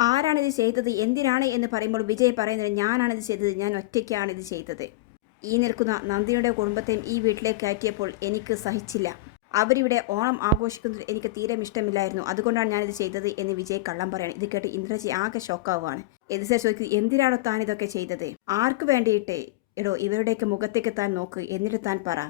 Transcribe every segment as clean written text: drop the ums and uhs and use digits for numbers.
ആരാണിത് ചെയ്തത്, എന്തിനാണ് എന്ന് പറയുമ്പോൾ വിജയ് പറയുന്നത് ഞാനാണിത് ചെയ്തത്, ഞാൻ ഒറ്റയ്ക്കാണിത് ചെയ്തത്. ഈ നിൽക്കുന്ന നന്ദിനിയുടെ കുടുംബത്തെയും ഈ വീട്ടിലേക്ക് കയറ്റിയപ്പോൾ എനിക്ക് സഹിച്ചില്ല. അവരിവിടെ ഓണം ആഘോഷിക്കുന്നത് എനിക്ക് തീരെ ഇഷ്ടമില്ലായിരുന്നു. അതുകൊണ്ടാണ് ഞാനിത് ചെയ്തത് എന്ന് വിജയ് കള്ളം പറയാണ്. ഇത് കേട്ട് ഇന്ദ്രജി ആകെ ഷോക്കാവുകയാണ്. എതിസർ ചോദിക്കുന്നത് എന്തിനാണോ താൻ ഇതൊക്കെ ചെയ്തത്, ആർക്ക് വേണ്ടിയിട്ട്? എടോ ഇവരുടെയൊക്കെ മുഖത്തേക്ക് താൻ നോക്ക്, എന്നിട്ട് താൻ പറ.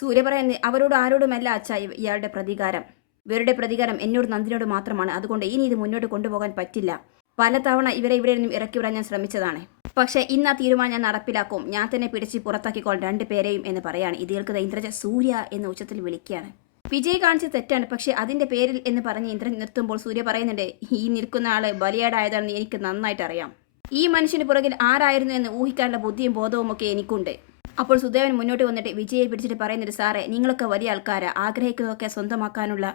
സൂര്യ പറയുന്നത് അവരോട് ആരോടുമല്ല അച്ഛാ ഇയാളുടെ പ്രതികാരം. ഇവരുടെ പ്രതികാരം എന്നോട് നന്ദിനോട് മാത്രമാണ്. അതുകൊണ്ട് ഇനി ഇത് മുന്നോട്ട് കൊണ്ടുപോകാൻ പറ്റില്ല. പലതവണ ഇവരെ ഇവിടെ നിന്നും ഇറക്കി വിടാൻ ഞാൻ ശ്രമിച്ചതാണ്. പക്ഷേ ഇന്ന് ആ തീരുമാനം ഞാൻ നടപ്പിലാക്കും. ഞാൻ തന്നെ പിടിച്ച് പുറത്താക്കിക്കോൾ രണ്ടുപേരെയും എന്ന് പറയാണ്. ഇത് കേൾക്കുന്ന ഇന്ദ്രജ സൂര്യ എന്ന ഉച്ചത്തിൽ വിളിക്കുകയാണ്. വിജയ് കാണിച്ച തെറ്റാണ്, പക്ഷേ അതിന്റെ പേരിൽ എന്ന് പറഞ്ഞ് ഇന്ദ്രൻ നിർത്തുമ്പോൾ സൂര്യ പറയുന്നുണ്ട് ഈ നിൽക്കുന്ന ആള് ബലിയാടായതാണെന്ന് എനിക്ക് നന്നായിട്ട് അറിയാം. ഈ മനുഷ്യന് പുറകിൽ ആരായിരുന്നു എന്ന് ഊഹിക്കാനുള്ള ബുദ്ധിയും ബോധവും ഒക്കെ എനിക്കുണ്ട്. അപ്പോൾ സുദേവൻ മുന്നോട്ട് വന്നിട്ട് വിജയെ പിടിച്ചിട്ട് പറയുന്നുണ്ട് സാറേ, നിങ്ങളൊക്കെ വലിയ ആൾക്കാരാ, ആഗ്രഹിക്കുന്നതൊക്കെ സ്വന്തമാക്കാനുള്ള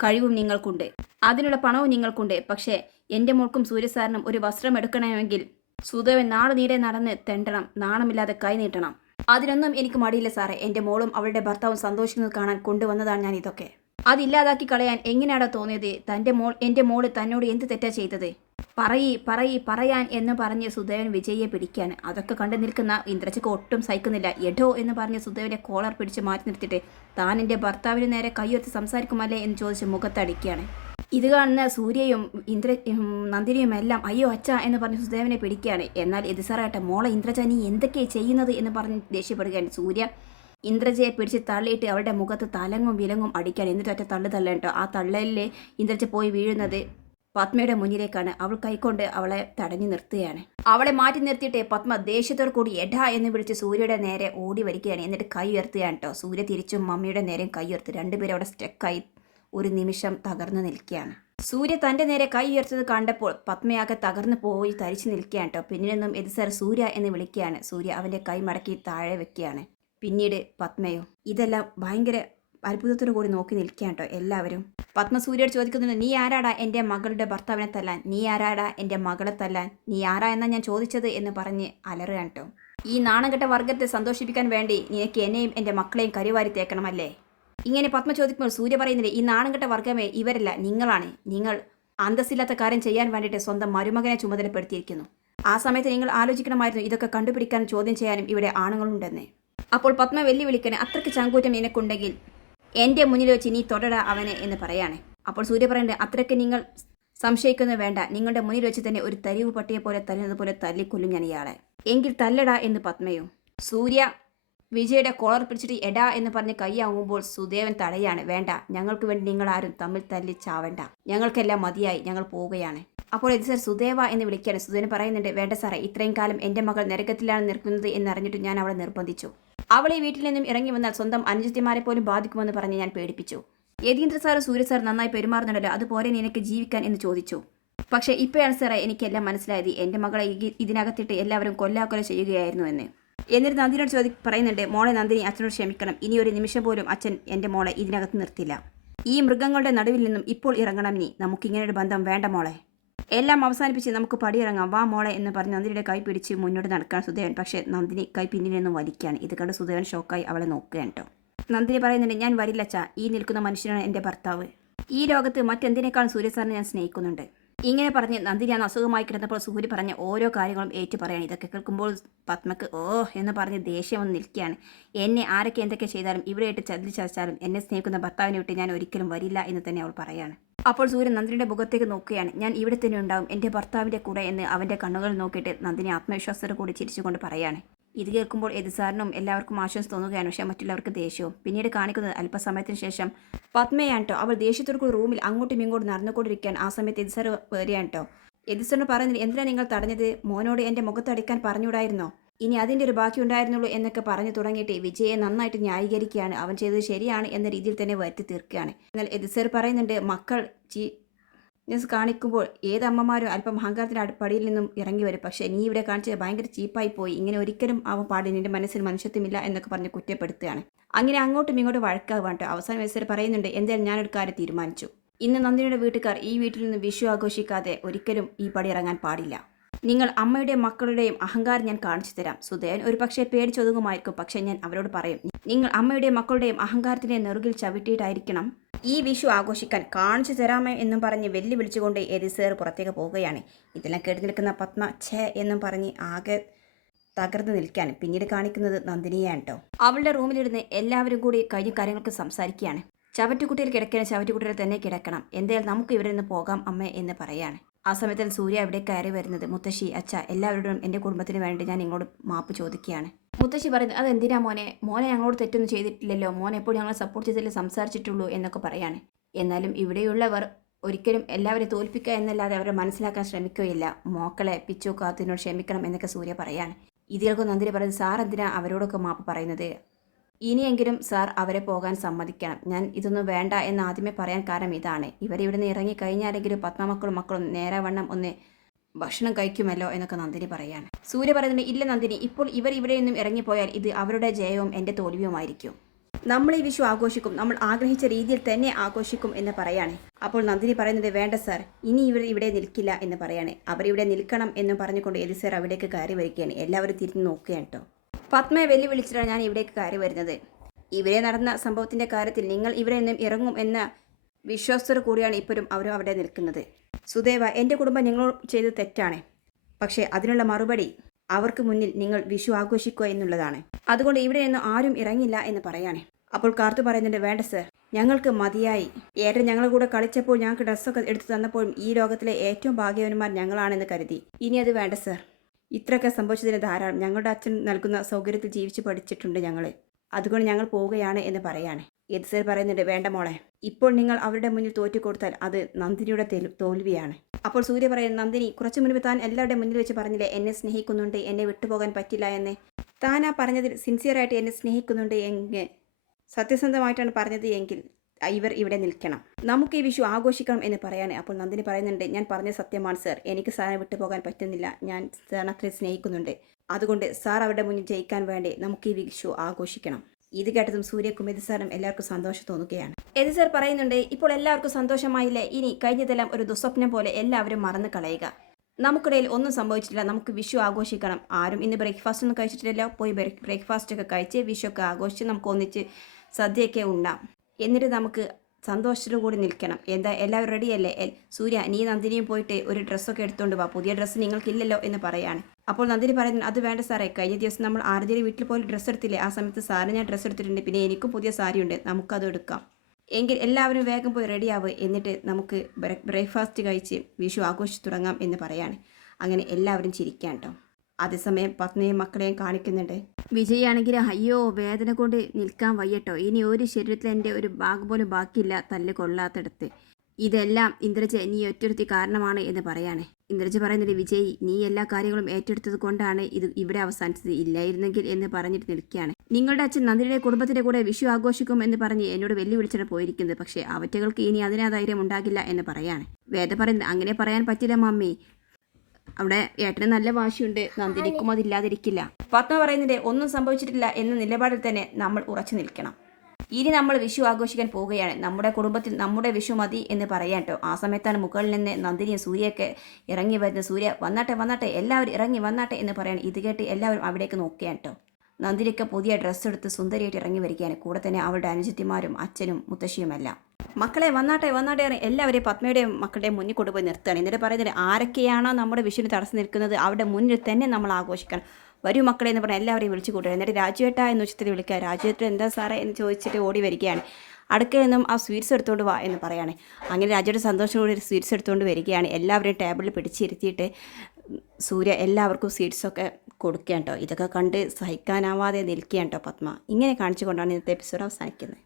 കഴിവും നിങ്ങൾക്കുണ്ട്, അതിനുള്ള പണവും നിങ്ങൾക്കുണ്ട്. പക്ഷേ എൻ്റെ മോൾക്കും സൂര്യസാറിനും ഒരു വസ്ത്രം എടുക്കണമെങ്കിൽ സുദേവൻ നാളെ നീടെ നടന്ന് തെണ്ടണം, നാണമില്ലാതെ കൈ നീട്ടണം. അതിനൊന്നും എനിക്ക് മടിയില്ല സാറേ. എൻ്റെ മോളും അവളുടെ ഭർത്താവും സന്തോഷിക്കുന്നത് കാണാൻ കൊണ്ടുവന്നതാണ് ഞാൻ ഇതൊക്കെ. അതില്ലാതാക്കി കളയാൻ എങ്ങനെയാണോ തോന്നിയത്? എൻ്റെ മോള് തന്നോട് എന്ത് തെറ്റാ ചെയ്തത്? പറയാൻ എന്ന് പറഞ്ഞ് സുദേവൻ വിജയെ പിടിക്കുകയാണ്. അതൊക്കെ കണ്ടു നിൽക്കുന്ന ഇന്ദ്രജയ്ക്ക് ഒട്ടും സഹിക്കുന്നില്ല. എഡോ എന്ന് പറഞ്ഞ് സുദേവന്റെ കോളർ പിടിച്ച് മാറ്റി നിർത്തിയിട്ട് താൻ എൻ്റെ ഭർത്താവിന് നേരെ കൈയൊത്ത് സംസാരിക്കുമല്ലേ എന്ന് ചോദിച്ച് മുഖത്തടിക്കുകയാണ്. ഇത് കാണുന്ന സൂര്യയും നന്ദിനിയും എല്ലാം അയ്യോ അച്ഛ എന്ന് പറഞ്ഞ് സുദേവനെ പിടിക്കുകയാണ്. എന്നാൽ എതിസാറായിട്ട് മോളെ ഇന്ദ്രജ നീ എന്തൊക്കെയാണ് ചെയ്യുന്നത് എന്ന് പറഞ്ഞ് ദേഷ്യപ്പെടുകയാണ്. സൂര്യ ഇന്ദ്രജയെ പിടിച്ച് തള്ളിയിട്ട് അവളുടെ മുഖത്ത് തലങ്ങും വിലങ്ങും അടിക്കുകയാണ്. എന്നിട്ട് ഒറ്റ തള്ളു തള്ളേട്ടോ. ആ തള്ളലിൽ ഇന്ദ്രജ പോയി വീഴുന്നത് പത്മയുടെ മുന്നിലേക്കാണ്. അവൾ കൈക്കൊണ്ട് അവളെ തടഞ്ഞു നിർത്തുകയാണ്. അവളെ മാറ്റി നിർത്തിയിട്ട് പത്മ ദേഷ്യത്തോടു കൂടി എടാ എന്ന് വിളിച്ച് സൂര്യയുടെ നേരെ ഓടി വരികയാണ്. എന്നിട്ട് കൈ ഉയർത്തുകയാണ് കേട്ടോ. സൂര്യ തിരിച്ചും മമ്മിയുടെ നേരെയും കൈ ഉയർത്തി. രണ്ടുപേരും അവിടെ സ്റ്റക്കായി ഒരു നിമിഷം തകർന്നു നിൽക്കുകയാണ്. സൂര്യ തൻ്റെ നേരെ കൈ ഉയർത്തത് കണ്ടപ്പോൾ പത്മയാകെ തകർന്നു പോയി തരിച്ചു നിൽക്കുകയാണ് കേട്ടോ. പിന്നിൽ നിന്നും എതിസർ സൂര്യ എന്ന് വിളിക്കുകയാണ്. സൂര്യ അവൻ്റെ കൈ മടക്കി താഴെ വെക്കുകയാണ്. പിന്നീട് പത്മയോ ഇതെല്ലാം ഭയങ്കര അത്ഭുതത്തോടു കൂടി നോക്കി നിൽക്കുകയാണ് കേട്ടോ എല്ലാവരും. പത്മ സൂര്യയോട് ചോദിക്കുന്നുണ്ട് നീ ആരാടാ എൻ്റെ മകളുടെ ഭർത്താവിനെ തല്ലാൻ, നീ ആരാടാ എൻ്റെ മകളെ തല്ലാൻ, നീ ആരാ എന്നാ ഞാൻ ചോദിച്ചത് എന്ന് പറഞ്ഞ് അലറുകയാണ് കേട്ടോ. ഈ നാണംകെട്ട വർഗത്തെ സന്തോഷിപ്പിക്കാൻ വേണ്ടി നിനക്ക് എന്നെയും എൻ്റെ മക്കളെയും കരുവാരി തേക്കണമല്ലേ? ഇങ്ങനെ പത്മ ചോദിക്കുമ്പോൾ സൂര്യ പറയുന്നില്ലേ ഈ നാണംകെട്ട വർഗമേ ഇവരല്ല, നിങ്ങളാണ്. നിങ്ങൾ അന്തസ്സില്ലാത്ത കാര്യം ചെയ്യാൻ വേണ്ടിയിട്ട് സ്വന്തം മരുമകനെ ചുമതലപ്പെടുത്തിയിരിക്കുന്നു. ആ സമയത്ത് നിങ്ങൾ ആലോചിക്കണമായിരുന്നു ഇതൊക്കെ കണ്ടുപിടിക്കാനും ചോദ്യം ചെയ്യാനും ഇവിടെ ആണുങ്ങളുണ്ടെന്ന്. അപ്പോൾ പത്മ വെല്ലുവിളിക്കണേ അത്രയ്ക്ക് ചങ്കൂറ്റം നിനക്കുണ്ടെങ്കിൽ എൻ്റെ മുന്നിൽ വെച്ച് നീ തൊടടാ അവനെ എന്ന് പറയാണ്. അപ്പോൾ സൂര്യ പറയുന്നത് അത്രയ്ക്ക് നിങ്ങൾ സംശയിക്കുന്നത് വേണ്ട, നിങ്ങളുടെ മുന്നിൽ വെച്ച് തന്നെ ഒരു തരിവ് പട്ടിയെ പോലെ തല്ലുന്നത് പോലെ തല്ലിക്കൊല്ലും ഞാൻ ഇയാളെ. എങ്കിൽ തല്ലടാ എന്ന് പത്മയോ. സൂര്യ വിജയുടെ കോളർ പിടിച്ചിട്ട് എടാ എന്ന് പറഞ്ഞ് കൈയാവുമ്പോൾ സുദേവൻ തടയാണ്. വേണ്ട, ഞങ്ങൾക്ക് വേണ്ടി നിങ്ങൾ ആരും തമ്മിൽ തല്ലി ചാവണ്ട, ഞങ്ങൾക്കെല്ലാം മതിയായി, ഞങ്ങൾ പോവുകയാണ്. അപ്പോൾ ഇത് സാർ സുദേവ എന്ന് വിളിക്കുകയാണ്. സുദേവൻ പറയുന്നുണ്ട് വേണ്ട സാറേ, ഇത്രയും കാലം എൻ്റെ മകൾ നരകത്തിലാണ് നിൽക്കുന്നത് എന്നറിഞ്ഞിട്ട് ഞാൻ അവളെ നിർബന്ധിച്ചു. അവളെ വീട്ടിൽ നിന്നും ഇറങ്ങി വന്നാൽ സ്വന്തം അനുജത്തിമാരെ പോലും ബാധിക്കുമെന്ന് പറഞ്ഞ് ഞാൻ പേടിപ്പിച്ചു. യതീന്ദ്ര സാറും സൂര്യ സാർ നന്നായി പെരുമാറുന്നുണ്ടല്ലോ, അതുപോലെ നിനക്ക് ജീവിക്കാൻ എന്ന് ചോദിച്ചു. പക്ഷേ ഇപ്പോഴാണ് സാറേ എനിക്കെല്ലാം മനസ്സിലായത്, എൻ്റെ മകളെ ഇതിനകത്തിട്ട് എല്ലാവരും കൊല്ലാക്കൊല ചെയ്യുകയായിരുന്നു എന്ന്. എന്നിട്ട് നന്ദിനോട് പറയുന്നുണ്ട് മോളെ നന്ദിനി അച്ഛനോട് ക്ഷമിക്കണം, ഇനി ഒരു നിമിഷം പോലും അച്ഛൻ എൻ്റെ മോളെ ഇതിനകത്ത് നിർത്തില്ല. ഈ മൃഗങ്ങളുടെ നടുവിൽ നിന്നും ഇപ്പോൾ ഇറങ്ങണം നീ, നമുക്കിങ്ങനൊരു ബന്ധം വേണ്ട മോളെ, എല്ലാം അവസാനിപ്പിച്ച് നമുക്ക് പടിയിറങ്ങാം, വാ മോളെ എന്ന് പറഞ്ഞ് നന്ദിനിയുടെ കൈ പിടിച്ച് മുന്നോട്ട് നടക്കാൻ സുദേവൻ. പക്ഷേ നന്ദിനി കൈ പിന്നിൽ നിന്നും വലിക്കുകയാണ്. ഇത് കണ്ട് സുദേവൻ ഷോക്കായി അവളെ നോക്കുകയാണ് കേട്ടോ. നന്ദിനി പറയുന്നുണ്ട് ഞാൻ വരില്ലച്ചാ, ഈ നിൽക്കുന്ന മനുഷ്യനാണ് എൻ്റെ ഭർത്താവ്, ഈ ലോകത്ത് മറ്റെന്തിനേക്കാളും സൂര്യ സാറിനെ ഞാൻ സ്നേഹിക്കുന്നുണ്ട്. ഇങ്ങനെ പറഞ്ഞ് നന്ദിനി അന്ന് അസുഖമായി കിടന്നപ്പോൾ സൂര്യ പറഞ്ഞ ഓരോ കാര്യങ്ങളും ഏറ്റു പറയാണ്. ഇതൊക്കെ കേൾക്കുമ്പോൾ പത്മക്ക് എന്ന് പറഞ്ഞ് ദേഷ്യം വന്ന് നിൽക്കുകയാണ്. എന്നെ ആരൊക്കെ എന്തൊക്കെ ചെയ്താലും ഇവിടെയായിട്ട് ചതിച്ചാലും എന്നെ സ്നേഹിക്കുന്ന ഭർത്താവിനെ വിട്ട് ഞാൻ ഒരിക്കലും വരില്ല എന്ന് തന്നെ അവൾ പറയാണ്. അപ്പോൾ സൂര്യൻ നന്ദിനിയുടെ മുഖത്തേക്ക് നോക്കുകയാണ്. ഞാൻ ഇവിടെ തന്നെ ഉണ്ടാവും എൻ്റെ ഭർത്താവിൻ്റെ കൂടെ എന്ന് അവൻ്റെ കണ്ണുകൾ നോക്കിയിട്ട് നന്ദിനി ആത്മവിശ്വാസത്തോടെ കൂടി ചിരിച്ചുകൊണ്ട് പറയാണ്. ഇത് കേൾക്കുമ്പോൾ എതിസാറിനും എല്ലാവർക്കും ആശ്വാസം തോന്നുകയാണ്. പക്ഷേ മറ്റുള്ളവർക്ക് ദേഷ്യവും. പിന്നീട് കാണിക്കുന്നത് അല്പസമയത്തിന് ശേഷം പത്മയാണ് കേട്ടോ. അവൾ ദേഷ്യത്തോടു കൂടി റൂമിൽ അങ്ങോട്ടും ഇങ്ങോട്ടും നടന്നുകൊണ്ടിരിക്കുകയാണ്. ആ സമയത്ത് എതിസാർ വരികയാണ് കേട്ടോ. എതിസാറിന് പറയുന്നത് എന്തിനാ നിങ്ങൾ തടഞ്ഞത്, മോനോട് എൻ്റെ മുഖത്തടിക്കാൻ പറഞ്ഞുകൂടായിരുന്നോ, ഇനി അതിൻ്റെ ഒരു ബാക്കി ഉണ്ടായിരുന്നുള്ളൂ എന്നൊക്കെ പറഞ്ഞു തുടങ്ങിയിട്ട് വിജയെ നന്നായിട്ട് ന്യായീകരിക്കുകയാണ്. അവൻ ചെയ്തത് ശരിയാണ് എന്ന രീതിയിൽ തന്നെ വരുത്തി തീർക്കുകയാണ്. എന്നാൽ എതിസാർ പറയുന്നുണ്ട് മക്കൾ കാണിക്കുമ്പോൾ ഏതമ്മമാരും അല്പം അഹങ്കാരത്തിൻ്റെ പടിയിൽ നിന്നും ഇറങ്ങി വരും, പക്ഷേ നീ ഇവിടെ കാണിച്ചത് ഭയങ്കര ചീപ്പായി പോയി, ഇങ്ങനെ ഒരിക്കലും അവൻ പാടില്ല, നിന്റെ മനസ്സിൽ മനുഷ്യത്വമില്ല എന്നൊക്കെ പറഞ്ഞ് കുറ്റപ്പെടുത്തുകയാണ്. അങ്ങനെ അങ്ങോട്ടും ഇങ്ങോട്ടും വഴക്കാവാൻ കേട്ടോ. അവസാനം എതിസാർ പറയുന്നുണ്ട് എന്തായാലും ഞാനൊരു കാര്യം തീരുമാനിച്ചു, ഇന്ന് നന്ദിനിയുടെ വീട്ടുകാർ ഈ വീട്ടിൽ നിന്ന് വിഷു ആഘോഷിക്കാതെ ഒരിക്കലും ഈ പടി ഇറങ്ങാൻ പാടില്ല. നിങ്ങൾ അമ്മയുടെയും മക്കളുടെയും അഹങ്കാരം ഞാൻ കാണിച്ചു തരാം. സുധേവൻ ഒരു പക്ഷേ പേടിച്ചൊതുങ്ങുമായിരിക്കും. പക്ഷേ ഞാൻ അവരോട് പറയും, നിങ്ങൾ അമ്മയുടെയും മക്കളുടെയും അഹങ്കാരത്തിൻ്റെ നെറുകിൽ ചവിട്ടിയിട്ടായിരിക്കണം ഈ വിഷു ആഘോഷിക്കാൻ. കാണിച്ചു തരാമേ എന്നും പറഞ്ഞ് വെല്ലുവിളിച്ചുകൊണ്ട് എലിസേർ പുറത്തേക്ക് പോവുകയാണ്. ഇതെല്ലാം കേട്ട് നിൽക്കുന്ന പത്മ ഛേ എന്നും പറഞ്ഞ് ആകെ തകർന്നു നിൽക്കുകയാണ്. പിന്നീട് കാണിക്കുന്നത് നന്ദിനിയാണ് കേട്ടോ. അവളുടെ റൂമിലിരുന്ന് എല്ലാവരും കൂടി കഴിഞ്ഞ കാര്യങ്ങൾക്ക് സംസാരിക്കുകയാണ്. ചവറ്റുകുട്ടിയിൽ കിടക്കണം, ചവറ്റുകുട്ടിയിൽ തന്നെ കിടക്കണം, എന്തായാലും നമുക്ക് ഇവിടെ നിന്ന് പോകാം അമ്മേ എന്ന് പറയാണ്. ആ സമയത്ത് സൂര്യ അവിടെ കയറി വരുന്നത്. മുത്തശ്ശി, അച്ഛ, എല്ലാവരോടും എൻ്റെ കുടുംബത്തിന് വേണ്ടി ഞാൻ നിങ്ങളോട് മാപ്പ് ചോദിക്കുകയാണ്. മുത്തശ്ശി പറയുന്നത്, അതെന്തിനാ മോനെ ഞങ്ങളോട് തെറ്റൊന്നും ചെയ്തിട്ടില്ലല്ലോ, മോനെ എപ്പോഴും ഞങ്ങളെ സപ്പോർട്ട് ചെയ്തല്ലേ സംസാരിച്ചിട്ടുള്ളൂ എന്നൊക്കെ പറയാണ്. എന്നാലും ഇവിടെയുള്ളവർ ഒരിക്കലും എല്ലാവരെയും തോൽപ്പിക്കുക എന്നല്ലാതെ അവരെ മനസ്സിലാക്കാൻ ശ്രമിക്കുകയില്ല. മോക്കളെ പിച്ചു കാത്തിനോട് ക്ഷമിക്കണം എന്നൊക്കെ സൂര്യ പറയാണ്. ഇതിലൊക്കെ നന്ദിനി പറയുന്നത്, സാർ എന്തിനാ അവരോടൊക്കെ മാപ്പ് പറയുന്നത്? ഇനിയെങ്കിലും സാർ അവരെ പോകാൻ സമ്മതിക്കണം. ഞാൻ ഇതൊന്നും വേണ്ട എന്ന് ആദ്യമേ പറയാൻ കാരണം ഇതാണ്, ഇവരിവിടെ നിന്ന് ഇറങ്ങിക്കഴിഞ്ഞാലെങ്കിലും മക്കളും നേരെ വണ്ണം ഒന്ന് ഭക്ഷണം കഴിക്കുമല്ലോ എന്നൊക്കെ നന്ദിനി പറയാണ്. സൂര്യ പറയുന്നുണ്ട്, ഇല്ല നന്ദിനി, ഇപ്പോൾ ഇവർ ഇവിടെ നിന്നും ഇറങ്ങിപ്പോയാൽ ഇത് അവരുടെ ജയവും എൻ്റെ തോൽവിയുമായിരിക്കും. നമ്മൾ ഈ വിഷു ആഘോഷിക്കും, നമ്മൾ ആഗ്രഹിച്ച രീതിയിൽ തന്നെ ആഘോഷിക്കും എന്ന് പറയാണ്. അപ്പോൾ നന്ദിനി പറയുന്നത്, വേണ്ട സാർ, ഇനി ഇവർ ഇവിടെ നിൽക്കില്ല എന്ന് പറയാണ്. അവരിവിടെ നിൽക്കണം എന്ന് പറഞ്ഞുകൊണ്ട് എലിസേർ അവിടേക്ക് കയറി വരികയാണ്. എല്ലാവരും തിരിഞ്ഞു നോക്കുകയാണ് കേട്ടോ. പത്മയെ വെല്ലുവിളിച്ചിട്ടാണ് ഞാൻ ഇവിടേക്ക് കയറി വരുന്നത്. ഇവരെ നടന്ന സംഭവത്തിൻ്റെ കാര്യത്തിൽ നിങ്ങൾ ഇവിടെ നിന്നും ഇറങ്ങും എന്ന വിശ്വാസത്തോടു കൂടിയാണ് ഇപ്പോഴും അവരും അവിടെ നിൽക്കുന്നത്. സുദേവ, എൻ്റെ കുടുംബം നിങ്ങളോട് ചെയ്തത് തെറ്റാണ്. പക്ഷേ അതിനുള്ള മറുപടി അവർക്ക് മുന്നിൽ നിങ്ങൾ വിഷു ആഘോഷിക്കുക എന്നുള്ളതാണ്. അതുകൊണ്ട് ഇവിടെ നിന്നും ആരും ഇറങ്ങില്ല എന്ന് പറയാണ്. അപ്പോൾ കാർത്തു പറയുന്നുണ്ട്, വേണ്ട സർ, ഞങ്ങൾക്ക് മതിയായി. ഏട്ടൻ ഞങ്ങളുടെ കൂടെ കളിച്ചപ്പോൾ ഞങ്ങൾക്ക് ഡ്രസ്സൊക്കെ എടുത്തു തന്നപ്പോഴും ഈ ലോകത്തിലെ ഏറ്റവും ഭാഗ്യവാന്മാർ ഞങ്ങളാണെന്ന് കരുതി. ഇനി അത് വേണ്ട സർ, ഇത്രയൊക്കെ സംഭവിച്ചതിന് ധാരാളം. ഞങ്ങളുടെ അച്ഛൻ നൽകുന്ന സൗകര്യത്തിൽ ജീവിച്ച് പഠിച്ചിട്ടുണ്ട് ഞങ്ങൾ, അതുകൊണ്ട് ഞങ്ങൾ പോവുകയാണ് എന്ന് പറയാണ്. എലിസേർ പറയുന്നുണ്ട്, വേണ്ട മോളെ, ഇപ്പോൾ നിങ്ങൾ അവരുടെ മുന്നിൽ തോറ്റുകൊടുത്താൽ അത് നന്ദിനിയുടെ തോൽവിയാണ്. അപ്പോൾ സൂര്യ പറയുന്നത്, നന്ദിനി, കുറച്ചു മുൻപ് താൻ എല്ലാവരുടെ മുന്നിൽ വെച്ച് പറഞ്ഞില്ലേ എന്നെ സ്നേഹിക്കുന്നുണ്ട്, എന്നെ വിട്ടുപോകാൻ പറ്റില്ല എന്ന്. താൻ ആ പറഞ്ഞതിൽ സിൻസിയറായിട്ട് എന്നെ സ്നേഹിക്കുന്നുണ്ട് എങ്കിൽ, സത്യസന്ധമായിട്ടാണ് പറഞ്ഞത് എങ്കിൽ ഇവർ ഇവിടെ നിൽക്കണം, നമുക്ക് ഈ വിഷു ആഘോഷിക്കണം എന്ന് പറയാണ്. അപ്പോൾ നന്ദിനി പറയുന്നുണ്ട്, ഞാൻ പറഞ്ഞ സത്യമാണ് സർ, എനിക്ക് സാറിനെ വിട്ടുപോകാൻ പറ്റുന്നില്ല, ഞാൻ സാറിനെ അത്രയും സ്നേഹിക്കുന്നുണ്ട്, അതുകൊണ്ട് സാർ അവരുടെ മുന്നിൽ ജയിക്കാൻ വേണ്ടി നമുക്ക് ഈ വിഷു ആഘോഷിക്കണം. ഇത് കേട്ടതും സൂര്യക്കും എതിസാറും എല്ലാവർക്കും സന്തോഷം തോന്നുകയാണ്. എതിസാർ പറയുന്നുണ്ട്, ഇപ്പോൾ എല്ലാവർക്കും സന്തോഷമായില്ലേ, ഇനി കഴിഞ്ഞതെല്ലാം ഒരു ദുസ്വപ്നം പോലെ എല്ലാവരും മറന്നു കളയുക. നമുക്കിടയിൽ ഒന്നും സംഭവിച്ചിട്ടില്ല, നമുക്ക് വിഷു ആഘോഷിക്കണം. ആരും ഇന്ന് ബ്രേക്ക്ഫാസ്റ്റ് ഒന്നും കഴിച്ചിട്ടില്ലല്ലോ, പോയി ബ്രേക്ക്ഫാസ്റ്റ് ഒക്കെ കഴിച്ച് വിഷു ഒക്കെ ആഘോഷിച്ച് നമുക്ക് ഒന്നിച്ച് സദ്യയൊക്കെ ഉണ്ടാം, എന്നിട്ട് നമുക്ക് സന്തോഷത്തോടു കൂടി നിൽക്കണം. എന്താ എല്ലാവരും റെഡിയല്ലേ? സൂര്യ, നീ നന്ദിനിയും പോയിട്ട് ഒരു ഡ്രസ്സൊക്കെ എടുത്തുകൊണ്ട് വാ, പുതിയ ഡ്രസ്സ് നിങ്ങൾക്കില്ലല്ലോ എന്ന് പറയാണ്. അപ്പോൾ നന്ദിനി പറയുന്നു, അത് വേണ്ട സാറേ, കഴിഞ്ഞ ദിവസം നമ്മൾ ആരതിയുടെ വീട്ടിൽ പോയി ഡ്രസ്സ് എടുത്തില്ലേ, ആ സമയത്ത് സാറിന് ഞാൻ ഡ്രസ്സ് എടുത്തിട്ടുണ്ട്, പിന്നെ എനിക്കും പുതിയ സാരിയുണ്ട്, നമുക്കത് എടുക്കാം. എങ്കിൽ എല്ലാവരും വേഗം പോയി റെഡിയാവുക, എന്നിട്ട് നമുക്ക് ബ്രേക്ക്ഫാസ്റ്റ് കഴിച്ച് വിഷു ആഘോഷിച്ച് തുടങ്ങാം എന്ന് പറയാണ്. അങ്ങനെ എല്ലാവരും ചിരിക്കാം കേട്ടോ. അതേസമയം പത്നിയും മക്കളെയും കാണിക്കുന്നുണ്ട്. വിജയാണെങ്കിൽ, അയ്യോ വേദന കൊണ്ട് നിൽക്കാൻ വയ്യട്ടോ, ഇനി ഒരു ശരീരത്തിൽ എൻ്റെ ഒരു ഭാഗം പോലും ബാക്കിയില്ല തല്ല് കൊള്ളാത്തടത്ത്. ഇതെല്ലാം ഇന്ദ്രജ നീ ഒറ്റൊരുത്തി കാരണമാണ് എന്ന് പറയാണ്. ഇന്ദ്രജ പറയുന്നത്, വിജയ്, നീ എല്ലാ കാര്യങ്ങളും ഏറ്റെടുത്തത് കൊണ്ടാണ് ഇത് ഇവിടെ അവസാനിച്ചത്, ഇല്ലായിരുന്നെങ്കിൽ എന്ന് പറഞ്ഞിട്ട് നിൽക്കുകയാണ്. നിങ്ങളുടെ അച്ഛൻ നന്ദിനിയുടെ കുടുംബത്തിൻ്റെ കൂടെ വിഷു ആഘോഷിക്കും എന്ന് പറഞ്ഞ് എന്നോട് വെല്ലുവിളിച്ചാണ് പോയിരിക്കുന്നത്, പക്ഷേ അവറ്റകൾക്ക് ഇനി അതിനാ ധൈര്യം ഉണ്ടാകില്ല എന്ന് പറയാണ്. വേദ പറയുന്നത്, അങ്ങനെ പറയാൻ പറ്റില്ല മമ്മി, അവിടെ ഏട്ടന് നല്ല വാശിയുണ്ട്, നന്ദിനിക്കും അതില്ലാതിരിക്കില്ല. പത്മ പറയുന്നത്, ഒന്നും സംഭവിച്ചിട്ടില്ല എന്ന നിലപാടിൽ തന്നെ നമ്മൾ ഉറച്ചു നിൽക്കണം. ഇനി നമ്മൾ വിഷു ആഘോഷിക്കാൻ പോവുകയാണ്, നമ്മുടെ കുടുംബത്തിൽ നമ്മുടെ വിഷു മതി എന്ന് പറയാൻ കേട്ടോ. ആ സമയത്താണ് മുകളിൽ നിന്ന് നന്ദിനിയും സൂര്യയൊക്കെ ഇറങ്ങി വരുന്നത്. സൂര്യ, വന്നാട്ടെ എല്ലാവരും ഇറങ്ങി വന്നാട്ടെ എന്ന് പറയാണ്. ഇത് കേട്ട് എല്ലാവരും അവിടേക്ക് നോക്കുകയാണ് കേട്ടോ. നന്ദിനിയൊക്കെ പുതിയ ഡ്രസ്സ് എടുത്ത് സുന്ദരിയായിട്ട് ഇറങ്ങി വരികയാണ്. കൂടെ തന്നെ അവളുടെ അനുജത്തിമാരും അച്ഛനും മുത്തശ്ശിയുമെല്ലാം. മക്കളെ വന്നാട്ടെ എല്ലാവരെയും പത്മയുടെയും മക്കളുടെയും മുന്നിൽ കൊണ്ടുപോയി നിർത്തുകയാണ്. എന്നിട്ട് പറയുന്നത്, ആരൊക്കെയാണോ നമ്മുടെ വിഷുവിന് തടസ്സം നിൽക്കുന്നത് അവരുടെ മുന്നിൽ തന്നെ നമ്മൾ ആഘോഷിക്കണം, വരൂ മക്കളെ എന്ന് പറഞ്ഞാൽ എല്ലാവരെയും വിളിച്ചു കൂട്ടുക. എന്നിട്ട് രാജുവേട്ട എന്ന് ഉച്ചത്തിൽ വിളിക്കുക. രാജുവേട്ടൻ എന്താ സാറേ എന്ന് ചോദിച്ചിട്ട് ഓടി വരികയാണ്. അടുക്കയിൽ നിന്നും ആ സ്വീറ്റ്സ് എടുത്തുകൊണ്ട് വാ എന്ന് പറയാണ്. അങ്ങനെ രാജുവേട്ടൻ സന്തോഷത്തോടെ സ്വീറ്റ്സ് എടുത്തുകൊണ്ട് വരികയാണ്. എല്ലാവരെയും ടേബിളിൽ പിടിച്ചിരുത്തിയിട്ട് സൂര്യ എല്ലാവർക്കും സ്വീറ്റ്സൊക്കെ കൊടുക്കുകയാണ് കേട്ടോ. ഇതൊക്കെ കണ്ട് സഹിക്കാനാവാതെ നിൽക്കുകയാണ് കേട്ടോ പത്മ. ഇങ്ങനെ കാണിച്ചുകൊണ്ടാണ് ഇന്നത്തെ എപ്പിസോഡ് അവസാനിക്കുന്നത്.